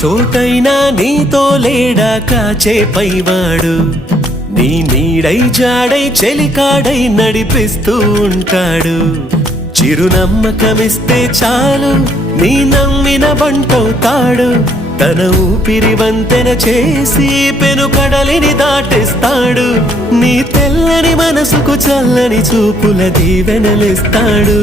చోటైనా నీతో లేడా కాచే పైవాడు నీ నీడై జాడై చెలికాడై నడిపిస్తూ ఉంటాడు చిరునమ్మకమిస్తే చాలు నీ నమ్మిన బంటవుతాడు తన ఊపిరి వంతెన చేసి పెను కడలిని దాటిస్తాడు నీ తెల్లని మనసుకు చల్లని చూపుల దీవెనలిస్తాడు